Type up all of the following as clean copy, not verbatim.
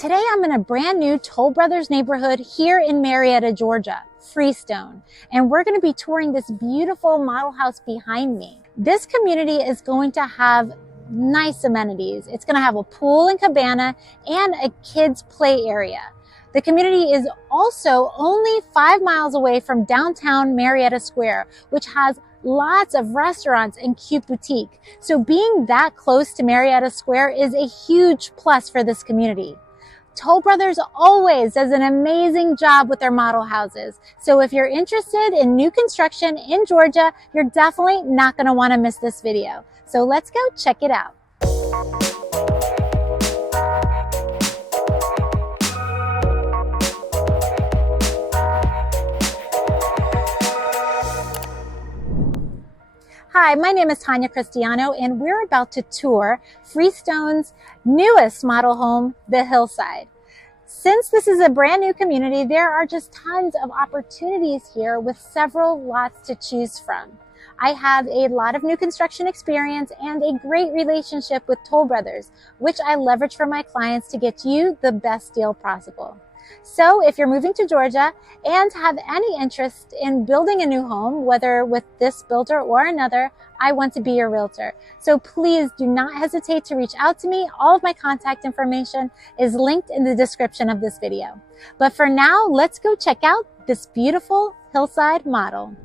Today I'm in a brand new Toll Brothers neighborhood here in Marietta, Georgia, Freestone, and we're going to be touring this beautiful model house behind me. This community is going to have nice amenities. It's going to have a pool and cabana and a kids play area. The community is also only 5 miles away from downtown Marietta Square, which has lots of restaurants and cute boutique. So being that close to Marietta Square is a huge plus for this community. Toll Brothers always does an amazing job with their model houses. So if you're interested in new construction in Georgia, you're definitely not going to want to miss this video. So let's go check it out. Hi, my name is Tanya Cristiano, and we're about to tour Freestone's newest model home, the Hillside. Since this is a brand new community, there are just tons of opportunities here with several lots to choose from. I have a lot of new construction experience and a great relationship with Toll Brothers, which I leverage for my clients to get you the best deal possible. So if you're moving to Georgia and have any interest in building a new home, whether with this builder or another, I want to be your realtor. So please do not hesitate to reach out to me. All of my contact information is linked in the description of this video. But for now, let's go check out this beautiful Hillside model.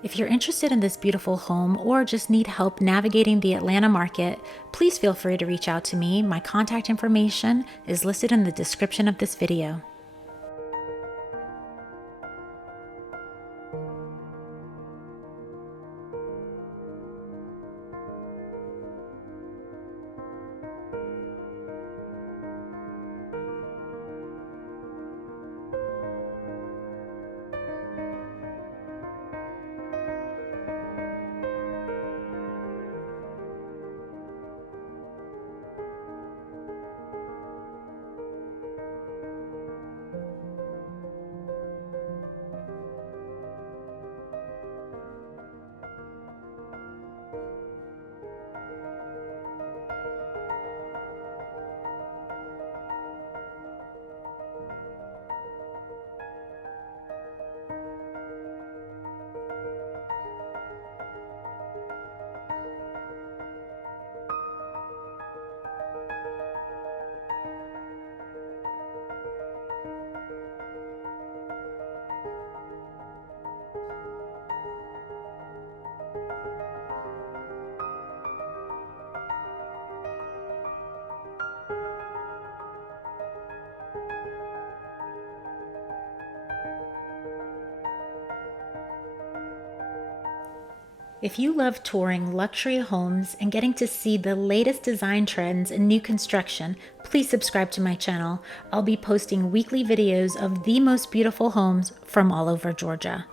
If you're interested in this beautiful home or just need help navigating the Atlanta market, please feel free to reach out to me. My contact information is listed in the description of this video. If you love touring luxury homes and getting to see the latest design trends in new construction, please subscribe to my channel. I'll be posting weekly videos of the most beautiful homes from all over Georgia.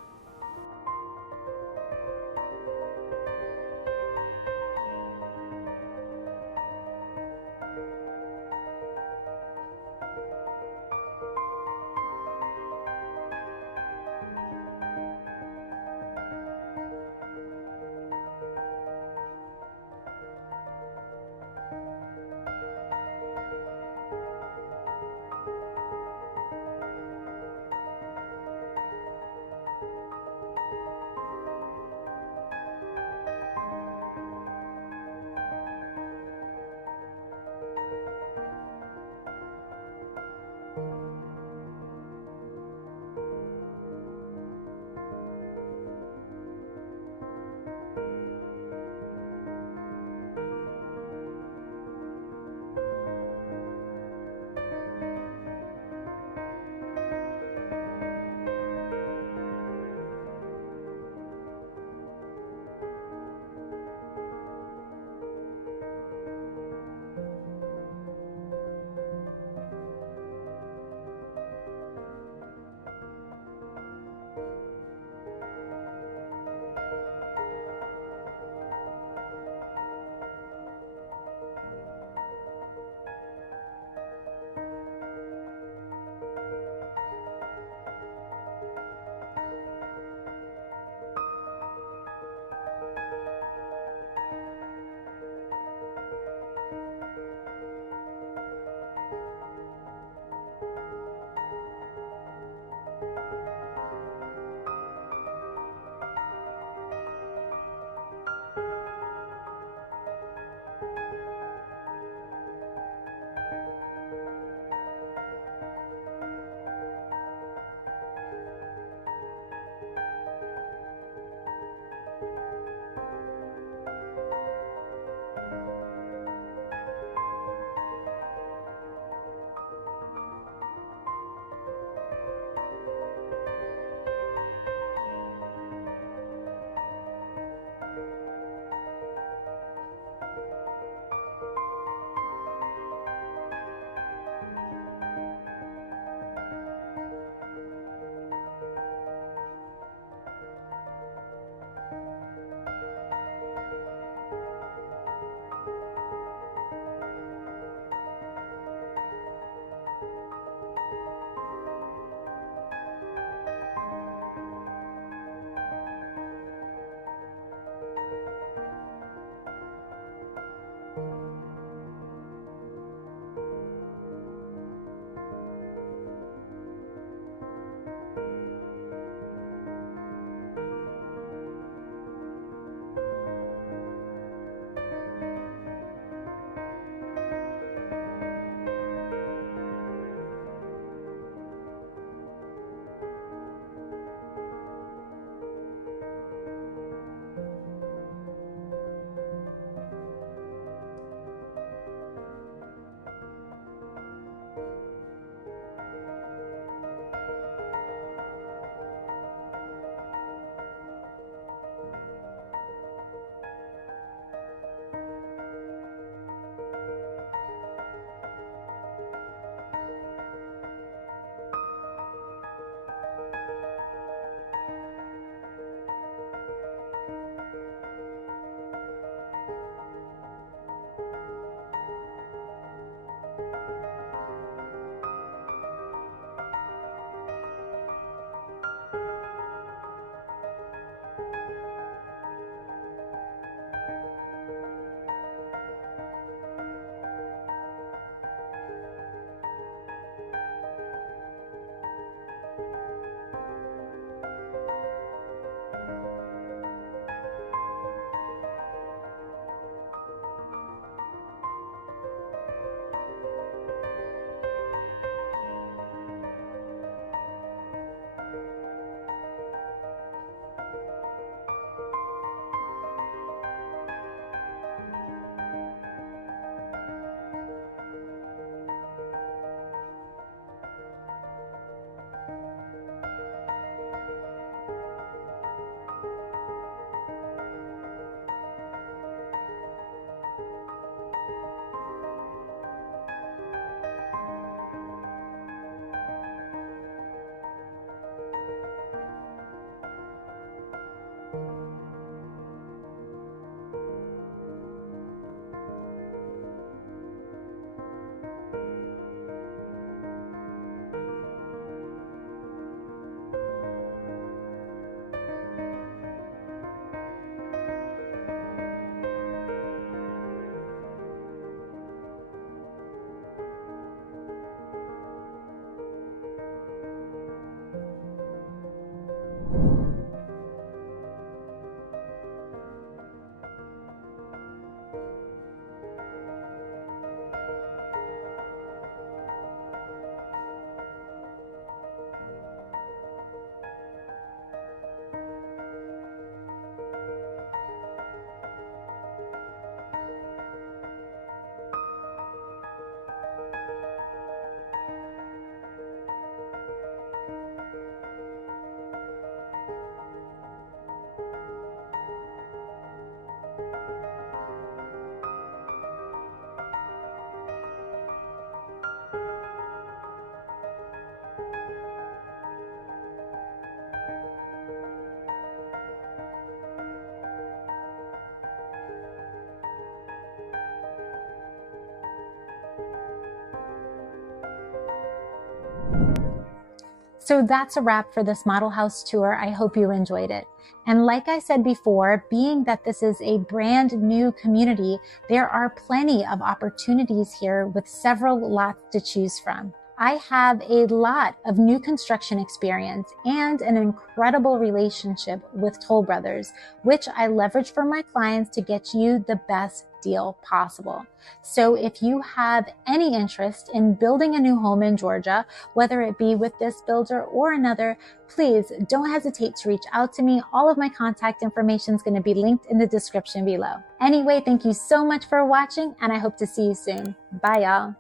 So that's a wrap for this model house tour. I hope you enjoyed it. And like I said before, being that this is a brand new community, there are plenty of opportunities here with several lots to choose from. I have a lot of new construction experience and an incredible relationship with Toll Brothers, which I leverage for my clients to get you the best deal possible. So if you have any interest in building a new home in Georgia, whether it be with this builder or another, please don't hesitate to reach out to me. All of my contact information is going to be linked in the description below. Anyway, thank you so much for watching, and I hope to see you soon. Bye, y'all.